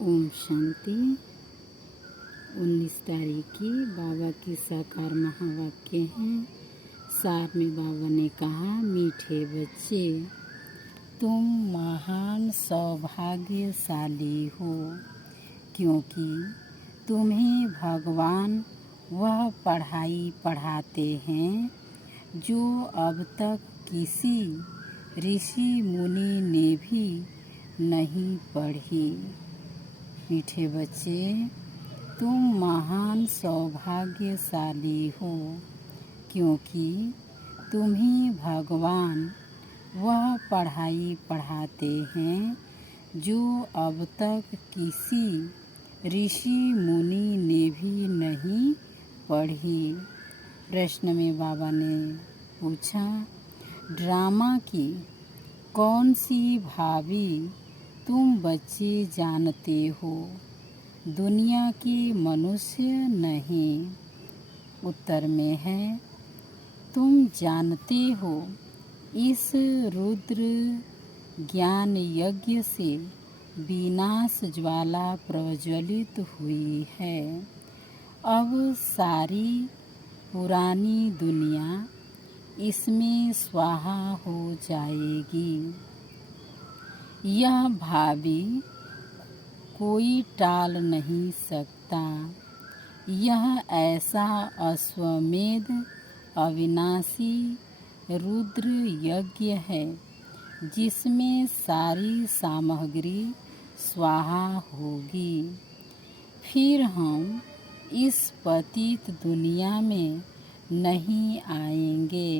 ओम शांति। 19 तारीख की बाबा की साकार महावाक्य हैं। सार में बाबा ने कहा, मीठे बच्चे, तुम महान सौभाग्यशाली हो, क्योंकि तुम्हें भगवान वह पढ़ाई पढ़ाते हैं जो अब तक किसी ऋषि मुनि ने भी नहीं पढ़ी। मीठे बच्चे, तुम महान सौभाग्यशाली हो, क्योंकि तुम्हें भगवान वह पढ़ाई पढ़ाते हैं जो अब तक किसी ऋषि मुनि ने भी नहीं पढ़ी। प्रश्न में बाबा ने पूछा, ड्रामा की कौन सी भाभी तुम बच्चे जानते हो, दुनिया की मनुष्य नहीं? उत्तर में है, तुम जानते हो इस रुद्र ज्ञान यज्ञ से विनाश ज्वाला प्रज्वलित हुई है। अब सारी पुरानी दुनिया इसमें स्वाहा हो जाएगी। यह भावी कोई टाल नहीं सकता। यह ऐसा अश्वमेध अविनाशी रुद्र यज्ञ है जिसमें सारी सामग्री स्वाहा होगी। फिर हम इस पतित दुनिया में नहीं आएंगे।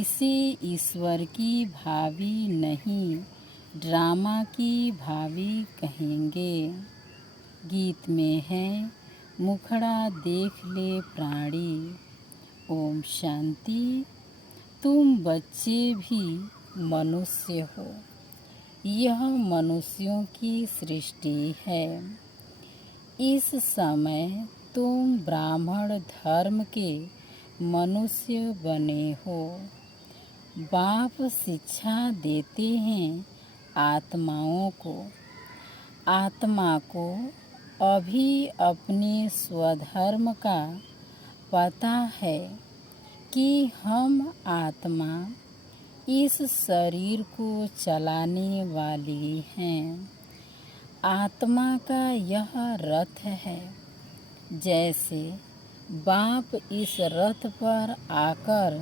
इसे ईश्वर की भावी नहीं, ड्रामा की भावी कहेंगे। गीत में है, मुखड़ा देख ले प्राणी। ओम शांति। तुम बच्चे भी मनुष्य हो। यह मनुष्यों की सृष्टि है। इस समय तुम ब्राह्मण धर्म के मनुष्य बने हो। बाप शिक्षा देते हैं आत्माओं को। आत्मा को अभी अपने स्वधर्म का पता है कि हम आत्मा इस शरीर को चलाने वाली हैं। आत्मा का यह रथ है। जैसे बाप इस रथ पर आकर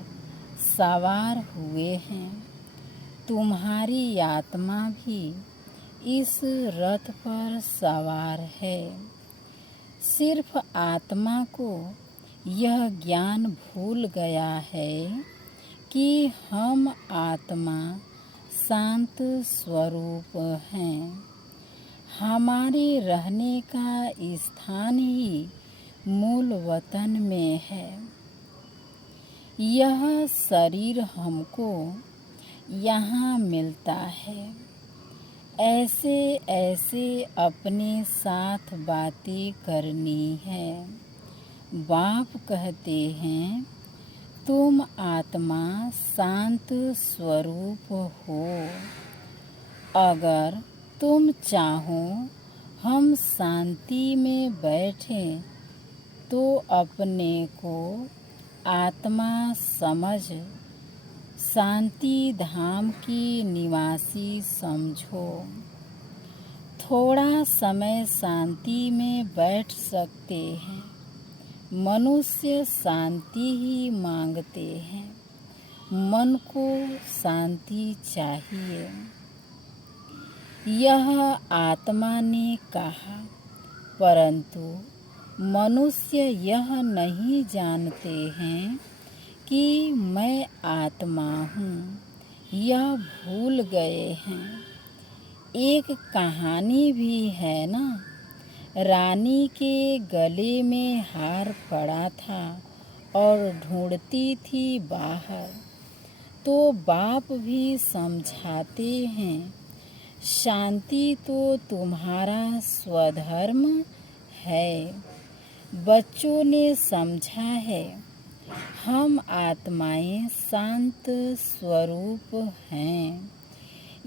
सवार हुए हैं, तुम्हारी आत्मा भी इस रथ पर सवार है। सिर्फ आत्मा को यह ज्ञान भूल गया है कि हम आत्मा शांत स्वरूप हैं। हमारे रहने का स्थान ही मूल वतन में है। यह शरीर हमको यहाँ मिलता है। ऐसे ऐसे अपने साथ बातें करनी है। बाप कहते हैं, तुम आत्मा शांत स्वरूप हो। अगर तुम चाहो हम शांति में बैठें तो अपने को आत्मा समझ शांति धाम की निवासी समझो। थोड़ा समय शांति में बैठ सकते हैं। मनुष्य शांति ही मांगते हैं। मन को शांति चाहिए। यह आत्मा ने कहा, परंतु मनुष्य यह नहीं जानते हैं कि मैं आत्मा हूँ। यह भूल गए हैं। एक कहानी भी है ना, रानी के गले में हार पड़ा था और ढूंढती थी बाहर। तो बाप भी समझाते हैं, शांति तो तुम्हारा स्वधर्म है। बच्चों ने समझा है, हम आत्माएं शांत स्वरूप हैं।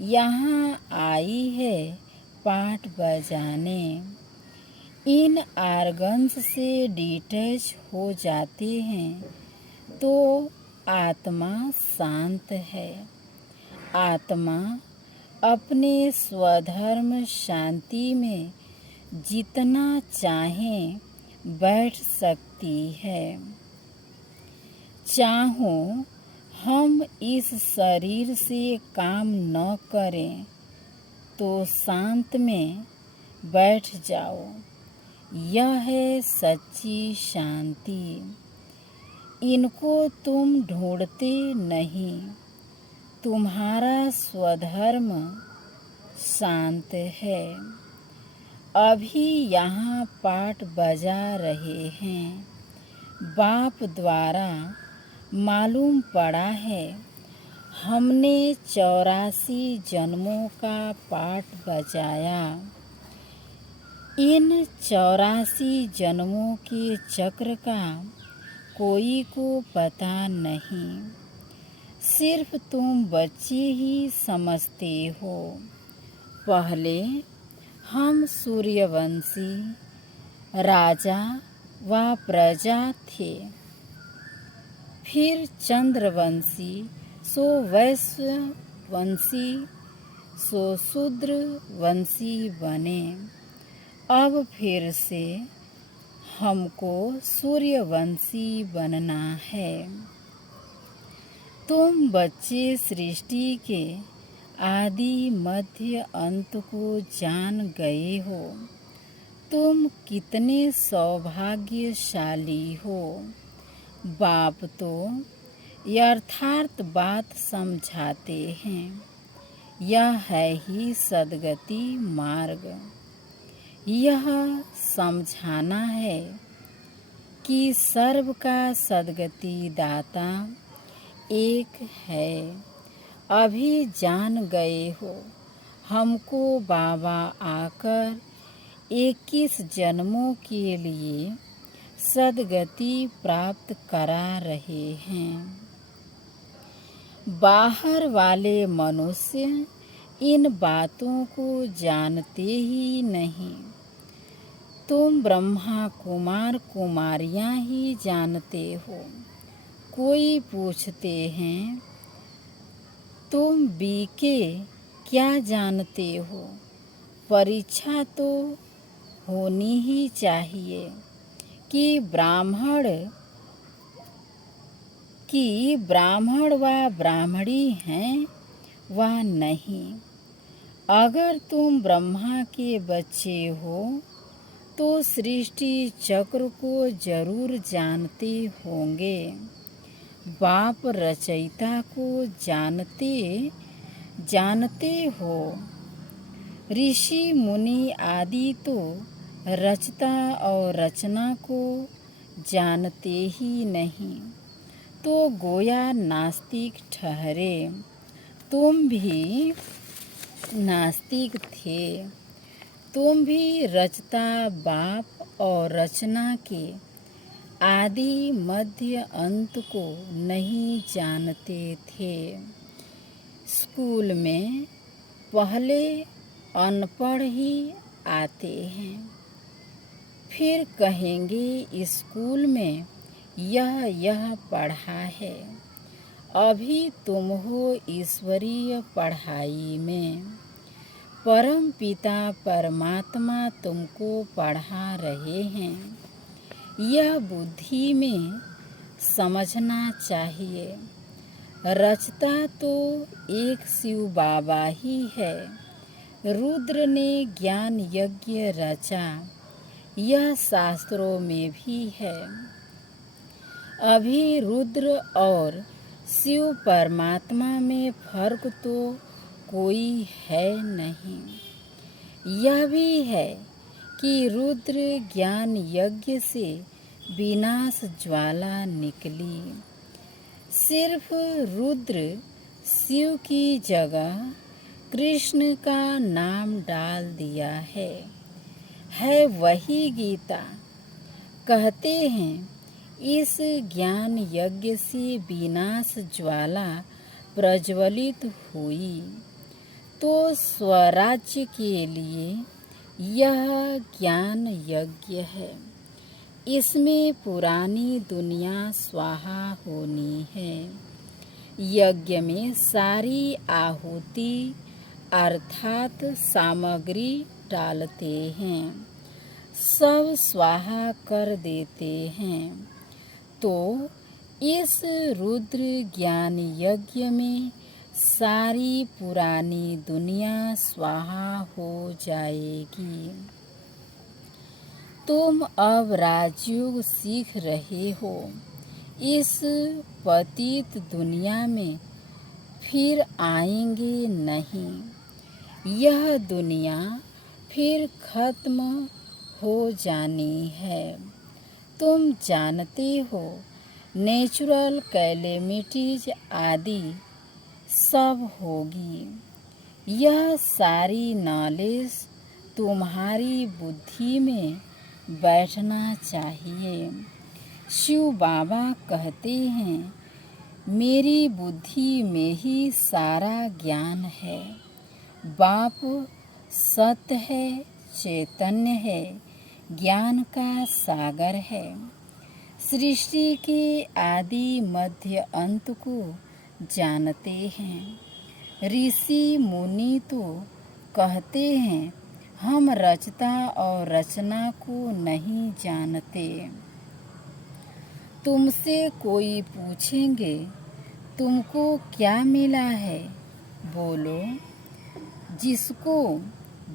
यहाँ आई है पाठ बजाने। इन आर्गन्स से डिटैच हो जाते हैं तो आत्मा शांत है। आत्मा अपने स्वधर्म शांति में जितना चाहें बैठ सकती है। चाहो हम इस शरीर से काम न करें तो शांत में बैठ जाओ। यह है सच्ची शांति। इनको तुम ढूंढते नहीं। तुम्हारा स्वधर्म शांत है। अभी यहाँ पाठ बजा रहे हैं। बाप द्वारा मालूम पड़ा है हमने 84 जन्मों का पाठ बजाया। इन 84 जन्मों के चक्र का कोई को पता नहीं। सिर्फ तुम बच्चे ही समझते हो। पहले हम सूर्यवंशी राजा व प्रजा थे। फिर चंद्रवंशी, सो वैश्यवंशी, सो शूद्रवंशी बने। अब फिर से हमको सूर्यवंशी बनना है। तुम बच्चे सृष्टि के आदि मध्य अंत को जान गए हो। तुम कितने सौभाग्यशाली हो। बाप तो यथार्थ बात समझाते हैं। यह है ही सद्गति मार्ग। यह समझाना है कि सर्व का सद्गति दाता एक है। अभी जान गए हो। हमको बाबा आकर 21 जन्मों के लिए सद्गति प्राप्त करा रहे हैं। बाहर वाले मनुष्य इन बातों को जानते ही नहीं। तुम ब्रह्मा कुमार कुमारियाँ ही जानते हो। कोई पूछते हैं तुम बीके क्या जानते हो। परीक्षा तो होनी ही चाहिए कि ब्राह्मण व ब्राह्मणी हैं व नहीं। अगर तुम ब्रह्मा के बच्चे हो तो सृष्टि चक्र को जरूर जानते होंगे। बाप रचयिता को जानते हो। ऋषि मुनि आदि तो रचता और रचना को जानते ही नहीं, तो गोया नास्तिक ठहरे। तुम भी नास्तिक थे। तुम भी रचता बाप और रचना के आदि मध्य अंत को नहीं जानते थे। स्कूल में पहले अनपढ़ ही आते हैं, फिर कहेंगे स्कूल में यह पढ़ा है। अभी तुम हो ईश्वरीय पढ़ाई में। परम पिता परमात्मा तुमको पढ़ा रहे हैं। यह बुद्धि में समझना चाहिए। रचता तो एक शिव बाबा ही है। रुद्र ने ज्ञान यज्ञ रचा, यह शास्त्रों में भी है। अभी रुद्र और शिव परमात्मा में फर्क तो कोई है नहीं। यह भी है कि रुद्र ज्ञान यज्ञ से विनाश ज्वाला निकली। सिर्फ रुद्र शिव की जगह कृष्ण का नाम डाल दिया है वही गीता। कहते हैं इस ज्ञान यज्ञ से विनाश ज्वाला प्रज्वलित हुई। तो स्वराज्य के लिए यह ज्ञान यज्ञ है। इसमें पुरानी दुनिया स्वाहा होनी है। यज्ञ में सारी आहुति अर्थात सामग्री डालते हैं, सब स्वाहा कर देते हैं। तो इस रुद्र ज्ञान यज्ञ में सारी पुरानी दुनिया स्वाहा हो जाएगी। तुम अब राजयोग सीख रहे हो। इस पतित दुनिया में फिर आएंगे नहीं। यह दुनिया फिर खत्म हो जानी है। तुम जानते हो नेचुरल कैलेमिटीज आदि सब होगी। यह सारी नॉलेज तुम्हारी बुद्धि में बैठना चाहिए। शिव बाबा कहते हैं, मेरी बुद्धि में ही सारा ज्ञान है। बाप सत्य है, चैतन्य है, ज्ञान का सागर है। सृष्टि के आदि मध्य अंत को जानते हैं। ऋषि मुनि तो कहते हैं, हम रचता और रचना को नहीं जानते। तुमसे कोई पूछेंगे, तुमको क्या मिला है? बोलो। जिसको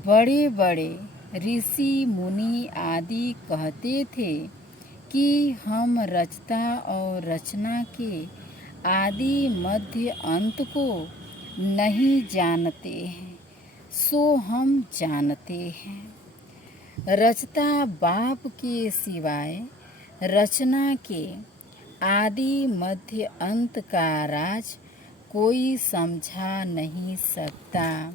बड़े बड़े ऋषि मुनि आदि कहते थे कि हम रचता और रचना के आदि मध्य अंत को नहीं जानते हैं, सो हम जानते हैं। रचता बाप के सिवाय रचना के आदि मध्य अंत का राज कोई समझा नहीं सकता।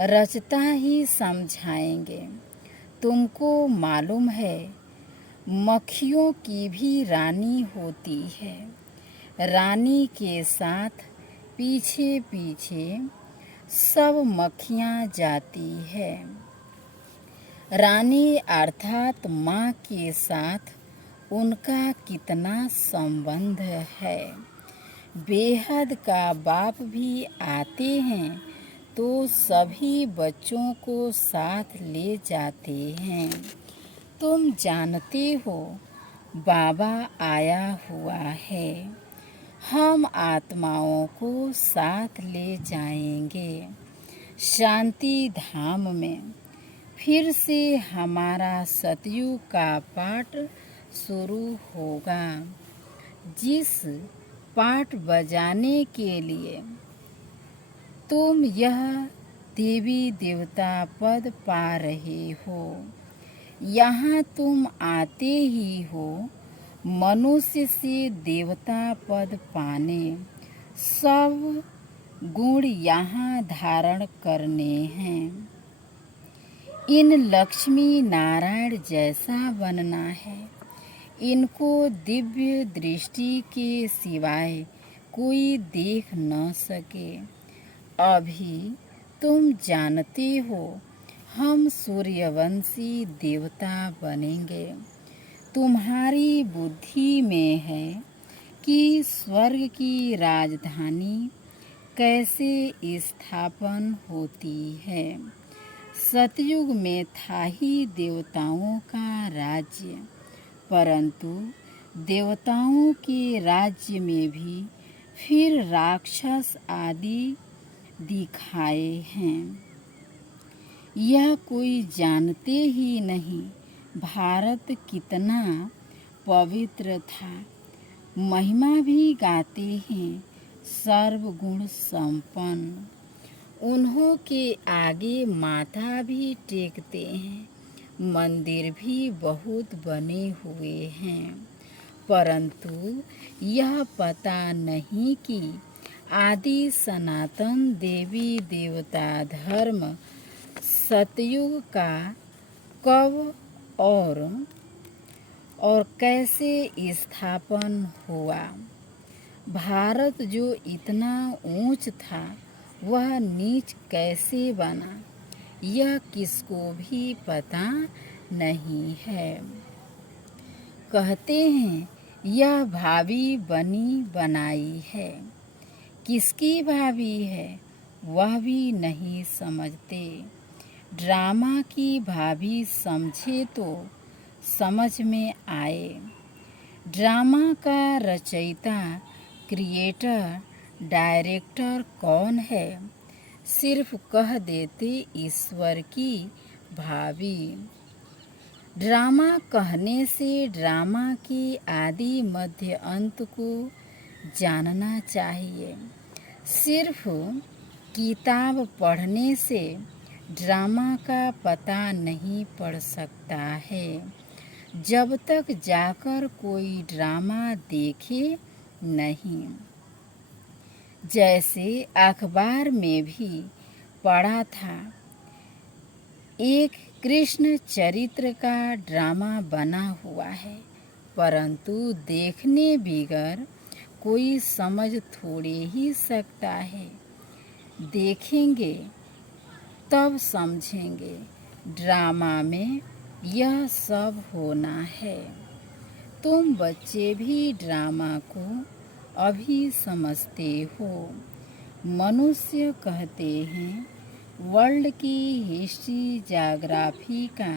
रचता ही समझाएंगे। तुमको मालूम है मक्खियों की भी रानी होती है। रानी के साथ पीछे पीछे सब मक्खियाँ जाती है। रानी अर्थात माँ के साथ उनका कितना संबंध है। बेहद का बाप भी आते हैं तो सभी बच्चों को साथ ले जाते हैं। तुम जानते हो बाबा आया हुआ है। हम आत्माओं को साथ ले जाएंगे शांति धाम में। फिर से हमारा सतयुग का पाठ शुरू होगा। जिस पाठ बजाने के लिए तुम यह देवी देवता पद पा रहे हो, यहाँ तुम आते ही हो मनुष्य से देवता पद पाने। सब गुण यहाँ धारण करने हैं। इन लक्ष्मी नारायण जैसा बनना है। इनको दिव्य दृष्टि के सिवाय कोई देख न सके। अभी तुम जानते हो हम सूर्यवंशी देवता बनेंगे। तुम्हारी बुद्धि में है कि स्वर्ग की राजधानी कैसे स्थापन होती है। सतयुग में था ही देवताओं का राज्य, परंतु देवताओं के राज्य में भी फिर राक्षस आदि दिखाए हैं। यह कोई जानते ही नहीं भारत कितना पवित्र था। महिमा भी गाते हैं सर्वगुण संपन्न। उन्हों के आगे माथा भी टेकते हैं। मंदिर भी बहुत बने हुए हैं, परंतु यह पता नहीं कि आदि सनातन देवी देवता धर्म सतयुग का कब और कैसे स्थापन हुआ। भारत जो इतना ऊंच था वह नीच कैसे बना, यह किसको भी पता नहीं है। कहते हैं यह भाभी बनी बनाई है, किसकी भाभी है वह भी नहीं समझते। ड्रामा की भाभी समझे तो समझ में आए। ड्रामा का रचयिता, क्रिएटर, डायरेक्टर कौन है, सिर्फ कह देते ईश्वर की भाभी। ड्रामा कहने से ड्रामा के आदि मध्य अंत को जानना चाहिए। सिर्फ किताब पढ़ने से ड्रामा का पता नहीं पड़ सकता है, जब तक जाकर कोई ड्रामा देखे नहीं। जैसे अखबार में भी पढ़ा था, एक कृष्ण चरित्र का ड्रामा बना हुआ है, परंतु देखने बिगर कोई समझ थोड़े ही सकता है। देखेंगे तब समझेंगे ड्रामा में यह सब होना है। तुम बच्चे भी ड्रामा को अभी समझते हो। मनुष्य कहते हैं वर्ल्ड की हिस्ट्री ज्योग्राफी का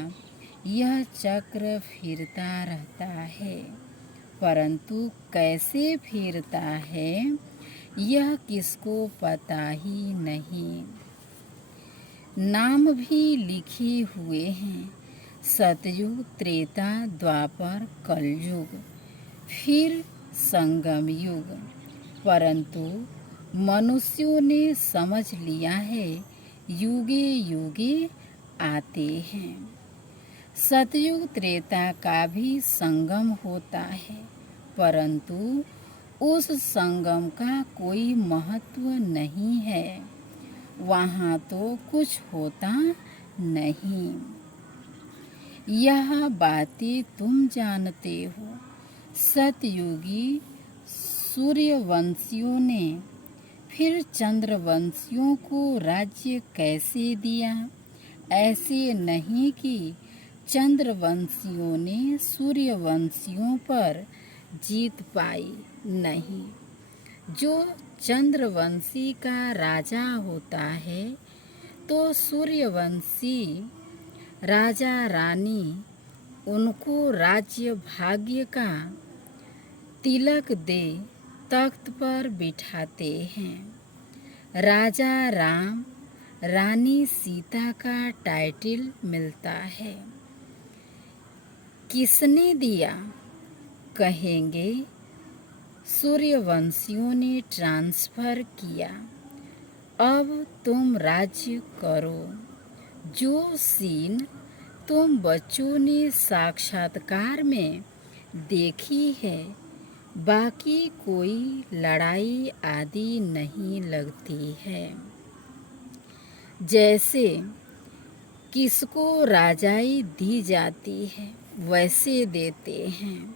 यह चक्र फिरता रहता है, परंतु कैसे फिरता है यह किसको पता ही नहीं। नाम भी लिखे हुए हैं, सतयुग, त्रेता, द्वापर, कलयुग, फिर संगम युग, परंतु मनुष्यों ने समझ लिया है युगे युगे आते हैं। सतयुग त्रेता का भी संगम होता है, परंतु उस संगम का कोई महत्व नहीं है, वहाँ तो कुछ होता नहीं। यह बातें तुम जानते हो। सतयुगी सूर्यवंशियों ने फिर चंद्रवंशियों को राज्य कैसे दिया? ऐसे नहीं कि चंद्रवंशियों ने सूर्यवंशियों पर जीत पाई, नहीं। जो चंद्रवंशी का राजा होता है तो सूर्यवंशी राजा रानी उनको राज्य भाग्य का तिलक दे तख्त पर बिठाते हैं। राजा राम, रानी सीता का टाइटल मिलता है। किसने दिया? कहेंगे सूर्यवंशियों ने ट्रांसफर किया, अब तुम राज्य करो। जो सीन तुम बच्चों ने साक्षात्कार में देखी है, बाकी कोई लड़ाई आदि नहीं लगती है। जैसे किसको राजाई दी जाती है वैसे देते हैं।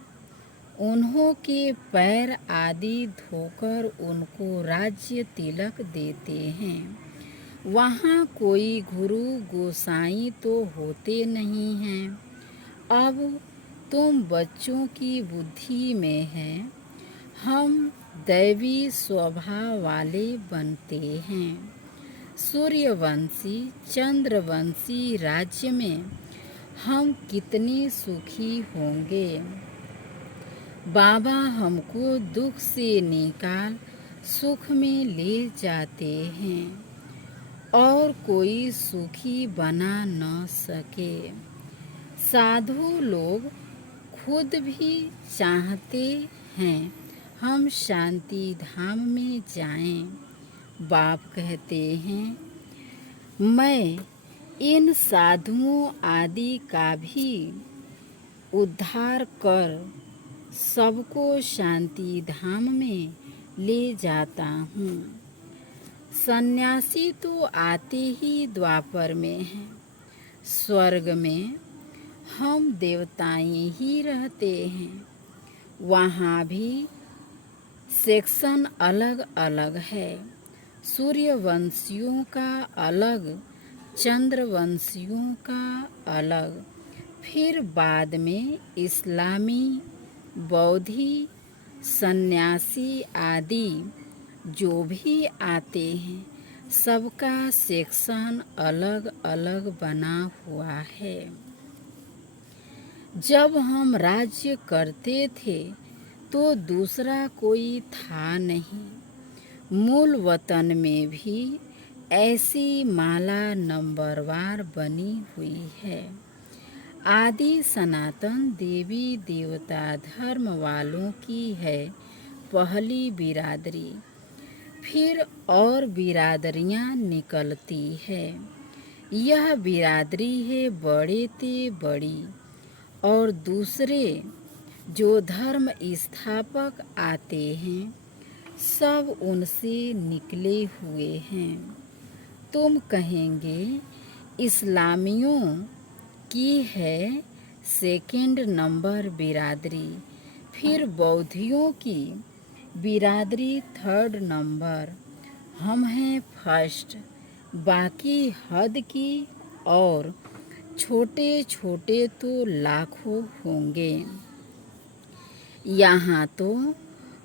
उन्हों के पैर आदि धोकर उनको राज्य तिलक देते हैं। वहाँ कोई गुरु गोसाई तो होते नहीं हैं। अब तुम बच्चों की बुद्धि में है, हम दैवी स्वभाव वाले बनते हैं। सूर्यवंशी चंद्रवंशी राज्य में हम कितने सुखी होंगे। बाबा हमको दुख से निकाल सुख में ले जाते हैं और कोई सुखी बना न सके। साधु लोग खुद भी चाहते हैं हम शांति धाम में जाएं। बाप कहते हैं मैं इन साधुओं आदि का भी उद्धार कर सबको शांति धाम में ले जाता हूँ। सन्यासी तो आते ही द्वापर में हैं। स्वर्ग में हम देवताएं ही रहते हैं, वहाँ भी सेक्शन अलग अलग है। सूर्यवंशियों का अलग, चंद्रवंशियों का अलग। फिर बाद में इस्लामी, बौद्धी, सन्यासी आदि जो भी आते हैं, सबका सेक्शन अलग अलग बना हुआ है। जब हम राज्य करते थे तो दूसरा कोई था नहीं। मूल वतन में भी ऐसी माला नंबरवार बनी हुई है। आदि सनातन देवी देवता धर्म वालों की है पहली बिरादरी। फिर और बिरादरियां निकलती है। यह बिरादरी है बड़े ते बड़ी, और दूसरे जो धर्म स्थापक आते हैं सब उनसे निकले हुए हैं। तुम कहेंगे इस्लामियों की है सेकंड नंबर बिरादरी, फिर बौद्धियों की बिरादरी थर्ड नंबर, हम हैं फर्स्ट, बाकी हद की और छोटे छोटे तो लाखों होंगे। यहाँ तो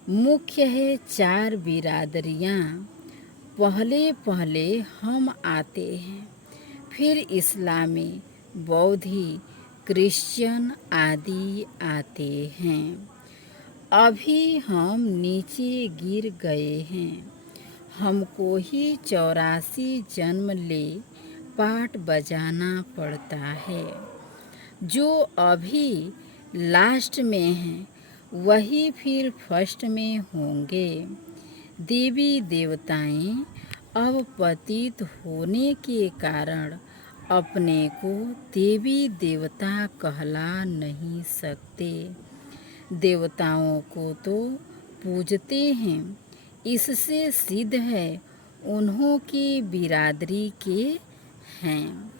मुख्य है 4 बिरादरियाँ। पहले पहले हम आते हैं, फिर इस्लामी, बौद्धी, क्रिश्चियन आदि आते हैं। अभी हम नीचे गिर गए हैं। हमको ही 84 जन्म ले पाठ बजाना पड़ता है। जो अभी लास्ट में हैं वही फिर फर्स्ट में होंगे। देवी देवताएं अब पतित होने के कारण अपने को देवी देवता कहला नहीं सकते। देवताओं को तो पूजते हैं, इससे सिद्ध है उन्हों की बिरादरी के हैं।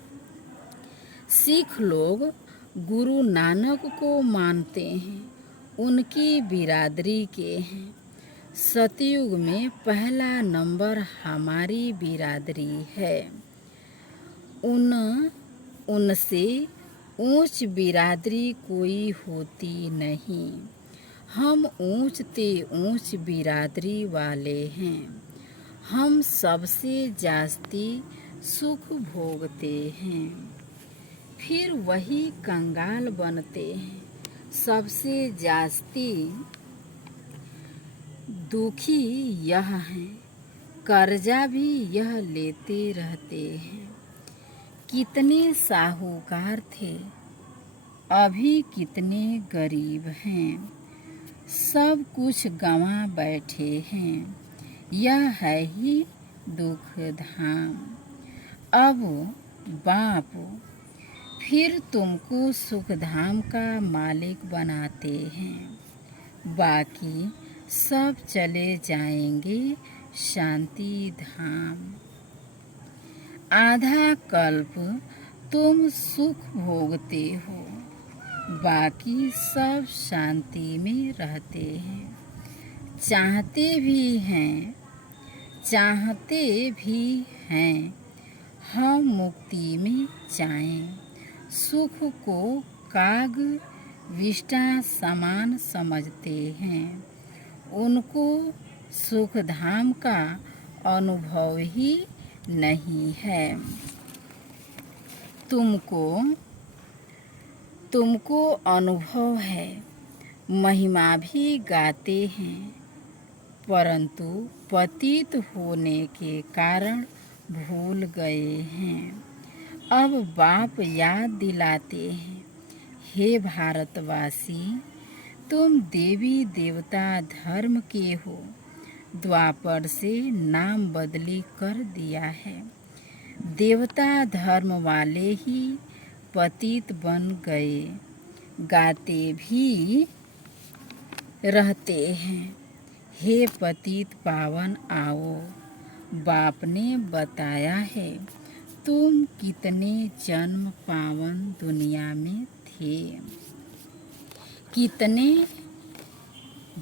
सिख लोग गुरु नानक को मानते हैं, उनकी बिरादरी के हैं। सतयुग में पहला नंबर हमारी बिरादरी है। उनसे ऊंच बिरादरी कोई होती नहीं। हम ऊंच ते ऊंच बिरादरी वाले हैं। हम सबसे जास्ती सुख भोगते हैं, फिर वही कंगाल बनते हैं। सबसे जास्ती दुखी यह हैं, कर्जा भी यह लेते रहते हैं। कितने साहूकार थे, अभी कितने गरीब हैं। सब कुछ गंवा बैठे हैं, यह है ही दुख धाम। अब बाप फिर तुमको सुख धाम का मालिक बनाते हैं, बाकी सब चले जाएंगे शांति धाम। आधा कल्प तुम सुख भोगते हो, बाकी सब शांति में रहते हैं। चाहते भी हैं हम मुक्ति में जाएं। सुख को काग विष्टा समान समझते हैं, उनको सुख धाम का अनुभव ही नहीं है। तुमको अनुभव है, महिमा भी गाते हैं, परंतु पतित होने के कारण भूल गए हैं। अब बाप याद दिलाते हैं, हे भारतवासी, तुम देवी देवता धर्म के हो। द्वापर से नाम बदली कर दिया है। देवता धर्म वाले ही पतित बन गए। गाते भी रहते हैं, हे पतित पावन आओ। बाप ने बताया है तुम कितने जन्म पावन दुनिया में थे, कितने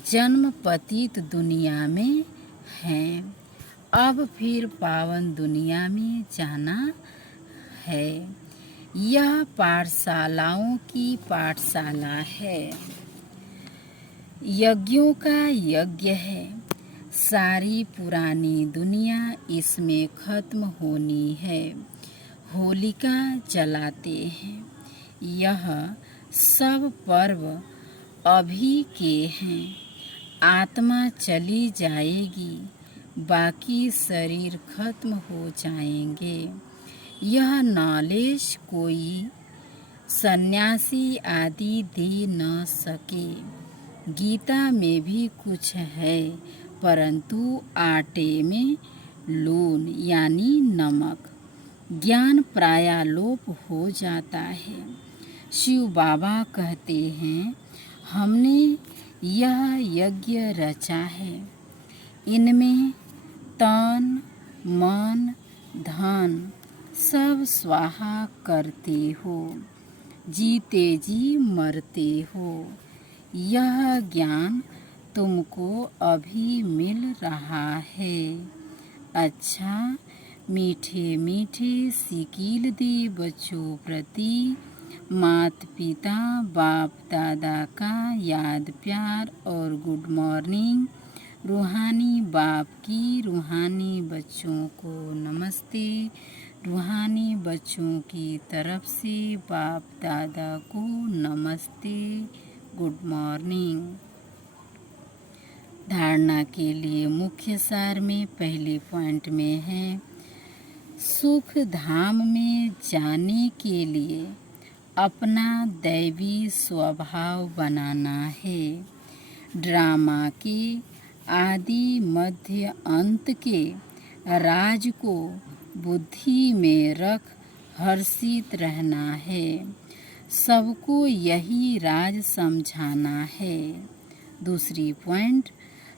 जन्म पतित दुनिया में हैं। अब फिर पावन दुनिया में जाना है। यह पाठशालाओं की पाठशाला है, यज्ञों का यज्ञ है। सारी पुरानी दुनिया इसमें खत्म होनी है। होलिका जलाते हैं। यह सब पर्व अभी के हैं। आत्मा चली जाएगी, बाकी शरीर खत्म हो जाएंगे। यह नॉलेज कोई सन्यासी आदि दे न सके। गीता में भी कुछ है, परंतु आटे में लून यानी नमक। ज्ञान प्रायः लोप हो जाता है। शिव बाबा कहते हैं, हमने यह यज्ञ रचा है। इनमें तन मन धन सब स्वाहा करते हो, जीते जी मरते हो। यह ज्ञान तुमको अभी मिल रहा है। अच्छा, मीठे मीठे सिकील दे बच्चों प्रति माता पिता बाप दादा का याद प्यार और गुड मॉर्निंग। रूहानी बाप की रूहानी बच्चों को नमस्ते। रूहानी बच्चों की तरफ से बाप दादा को नमस्ते, गुड मॉर्निंग। धारणा के लिए मुख्य सार में पहले पॉइंट में है, सुख धाम में जाने के लिए अपना दैवी स्वभाव बनाना है। ड्रामा के आदि मध्य अंत के राज को बुद्धि में रख हर्षित रहना है। सबको यही राज समझाना है। दूसरी पॉइंट,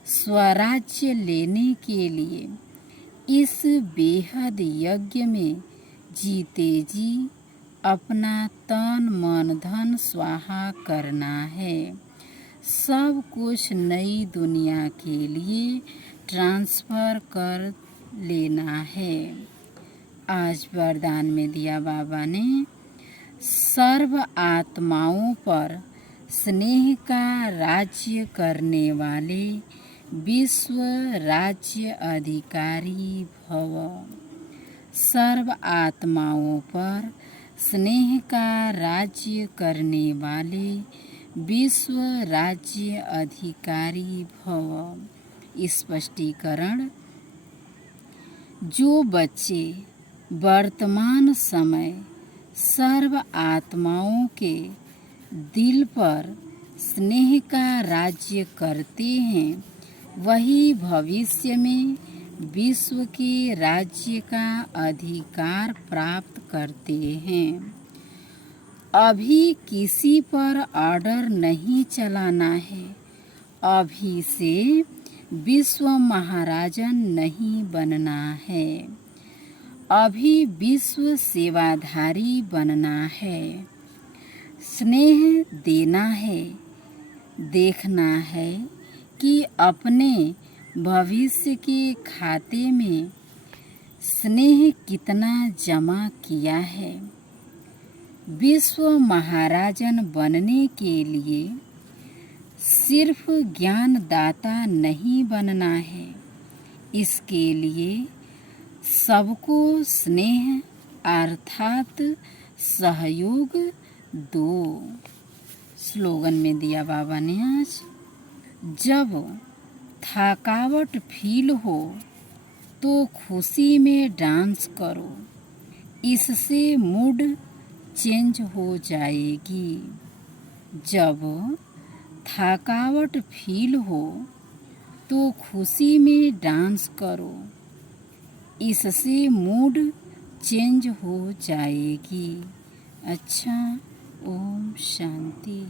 स्वराज्य लेने के लिए इस बेहद यज्ञ में जीते जी अपना तन मन धन स्वाहा करना है। सब कुछ नई दुनिया के लिए ट्रांसफर कर लेना है। आज वरदान में दिया बाबा ने, सर्व आत्माओं पर स्नेह का राज्य करने वाले विश्व राज्य अधिकारी भव। सर्व आत्माओं पर स्नेह का राज्य करने वाले विश्व राज्य अधिकारी भव। स्पष्टीकरण, जो बच्चे वर्तमान समय सर्व आत्माओं के दिल पर स्नेह का राज्य करते हैं, वही भविष्य में विश्व के राज्य का अधिकार प्राप्त करते हैं। अभी किसी पर ऑर्डर नहीं चलाना है। अभी से विश्व महाराजन नहीं बनना है। अभी विश्व सेवाधारी बनना है। स्नेह देना है। देखना है कि अपने भविष्य के खाते में स्नेह कितना जमा किया है। विश्व महाराजन बनने के लिए सिर्फ ज्ञानदाता नहीं बनना है। इसके लिए सबको स्नेह अर्थात सहयोग दो। स्लोगन में दिया बाबा ने आज, जब थकावट फील हो तो खुशी में डांस करो, इससे मूड चेंज हो जाएगी। जब थकावट फील हो तो खुशी में डांस करो, इससे मूड चेंज हो जाएगी। अच्छा, ओम शांति।